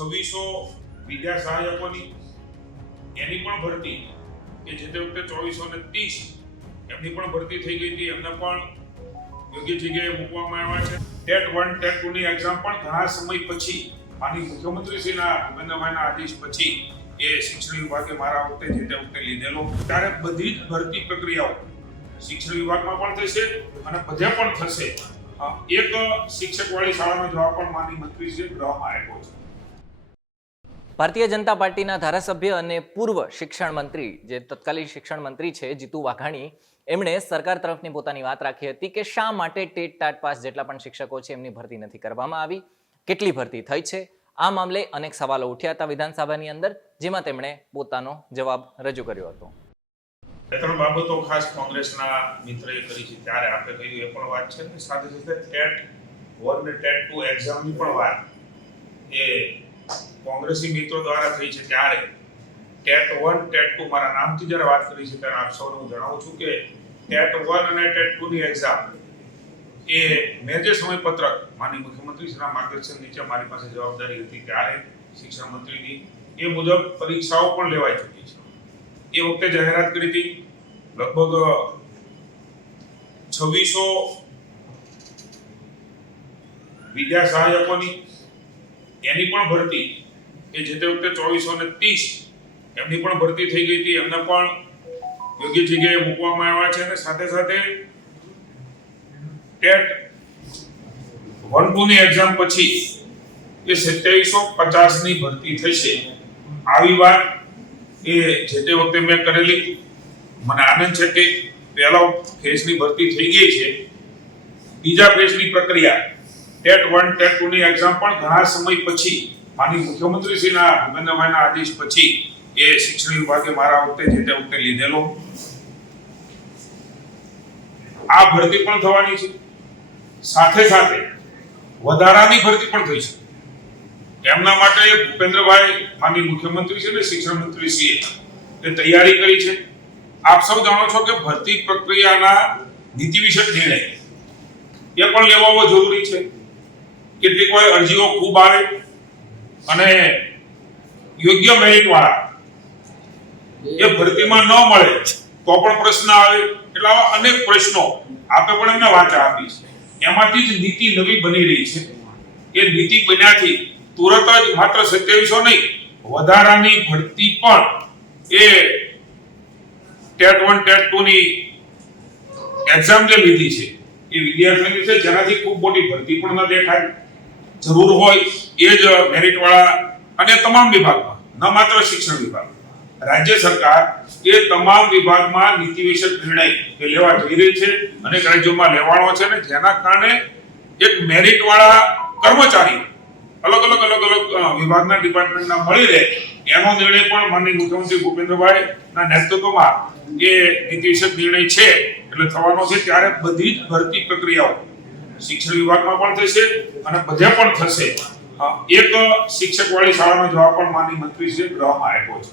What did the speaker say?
2600 વિદ્યા સહાયકોની એની પણ ભરતી કે જે તે વખતે 2430 એમની પણ ભરતી થઈ ગઈ હતી, એમને પણ યોગ્ય જગ્યાએ મૂકવામાં આવ્યા છે. ટેટ 1 ટેટ 2 ની એક્ઝામ પણ ઘણા સમય પછી માનનીય મુખ્યમંત્રીશ્રીના ભૂપેન્દ્રભાઈના આદેશ પછી એ શિક્ષણ વિભાગે મારા વખતે જે તે વખતે લીધેલો. ત્યારે બધી જ ભરતી પ્રક્રિયાઓ શિક્ષણ વિભાગમાં પણ થશે અને બધે પણ થશે. એક શિક્ષકવાળી શાળાનો જવાબ પણ માનનીય મંત્રીશ્રીએ ગૃહમાં આપ્યો છે. ભારતીય જનતા પાર્ટીના ધારાસભ્ય અને પૂર્વ શિક્ષણ મંત્રી જે તત્કાલીન શિક્ષણ મંત્રી છે જીતુ વાઘાણી, એમણે સરકાર તરફની પોતાની વાત રાખી હતી કે શા માટે ટેટ ટાટ પાસ જેટલા પણ શિક્ષકો છે એમની ભરતી નથી કરવામાં આવી, કેટલી ભરતી થઈ છે. આ મામલે અનેક સવાલો ઉઠ્યા હતા વિધાનસભાની અંદર, જેમાં તેમણે પોતાનો જવાબ રજૂ કર્યો હતો. ત્રણ બાબતો ખાસ કોંગ્રેસના મિત્રએ કરી છે ત્યારે આપણે કહ્યું એ પણ વાત છે, સાથે સાથે ટેટ 1 ને ટેટ 2 એક્ઝામની પણ વાત એ કોંગ્રેસી મિત્રો દ્વારા થઈ છે. ત્યારે ટેટ 1 ટેટ 2 મારા નામથી જ્યારે વાત કરી છે ત્યારે આપ સૌને હું જણાવું છું કે ટેટ 1 અને ટેટ 2 ની એક્ઝામ એ મેં જે સમયપત્રક માનનીય મુખ્યમંત્રીશ્રીના માર્ગદર્શન નીચે મારી પાસે જવાબદારી હતી ત્યારે શિક્ષણ મંત્રીની એ મુજબ પરીક્ષાઓ પણ લેવાઈ ચૂકી છે. એ વખતે જાહેરાત કરી હતી લગભગ 2600 વિદ્યા સહાયકોની એની પણ ભરતી કે જે તે વખતે 2430 એમની પણ ભરતી થઈ ગઈ હતી, એમને પણ યોગ્ય જગ્યાએ મૂકવામાં આવ્યા છે. અને સાથે સાથે ટેટ 1-2 ની એક્ઝામ પછી એ 2750 ની ભરતી થશે. આવી વાત એ જે તે વખતે મેં કરેલી. મને આનંદ છે કે પહેલા ફેઝની ભરતી થઈ ગઈ છે. બીજા ફેઝની પ્રક્રિયા ટેટ 1 ટેટ 2 ની એક્ઝામ પણ ઘણા સમય પછી માનનીય મુખ્યમંત્રીશ્રીના ભૂપેન્દ્રભાઈના આદેશ પછી એ શિક્ષણ વિભાગે મારા વખતે જે તે વખતે લીધેલો. આ ભરતી પણ થવાની છે. સાથે સાથે વધારાની ભરતી પણ થઈ છે. એમના માટે ભૂપેન્દ્રભાઈ માનનીય મુખ્યમંત્રી છે ને શિક્ષણ મંત્રીશ્રીએ એ તૈયારી કરી છે. આપ સૌ જાણો છો કે ભરતી પ્રક્રિયાના નીતિ વિષયક નિર્ણય એ પણ લેવો જરૂરી છે. કેટલીક વાર અરજીઓ ખૂબ આવે અને યોગ્ય મેરિટ વાળા એ ભરતીમાં ન મળે તો પણ પ્રશ્ન આવે. એટલે આવા અનેક પ્રશ્નો આપે પણ એમને વાચા આપી છે. એમાંથી જ નીતિ નવી બની રહી છે. એ નીતિ બન્યાથી તુરત જ માત્ર 2700 નહીં, વધારાની ભરતી પણ એ ટેટ 1 ટેટ 2 ની એક્ઝામ જે લીધી છે એ વિદ્યાર્થીઓની છે, જેનાથી ખૂબ મોટી ભરતી પણ ન દેખાય. જરૂર હોય એ જ મેરિટ વાળા અને તમામ વિભાગમાં, ન માત્ર શિક્ષણ વિભાગ, રાજ્ય સરકાર એ તમામ વિભાગમાં નીતિ વિષયક નિર્ણય એ લેવા જઈ રહી છે. અનેક રાજ્યોમાં લેવાનો છે ને જેના કારણે એક મેરિટ વાળા કર્મચારીઓ અલગ અલગ વિભાગના ડિપાર્ટમેન્ટના મળી રહે એનો નિર્ણય પણ માનનીય મુખ્યમંત્રી ભૂપેન્દ્રભાઈ ના નેતૃત્વમાં એ નીતિ વિષયક નિર્ણય છે એટલે થવાનો છે. ત્યારે બધી જ ભરતી પ્રક્રિયાઓ શિક્ષણ વિભાગમાં પણ થશે અને બધે પણ થશે. એક શિક્ષકવાળી શાળાનો જવાબ પણ માનનીય મંત્રીશ્રીએ ગૃહમાં આપ્યો છે.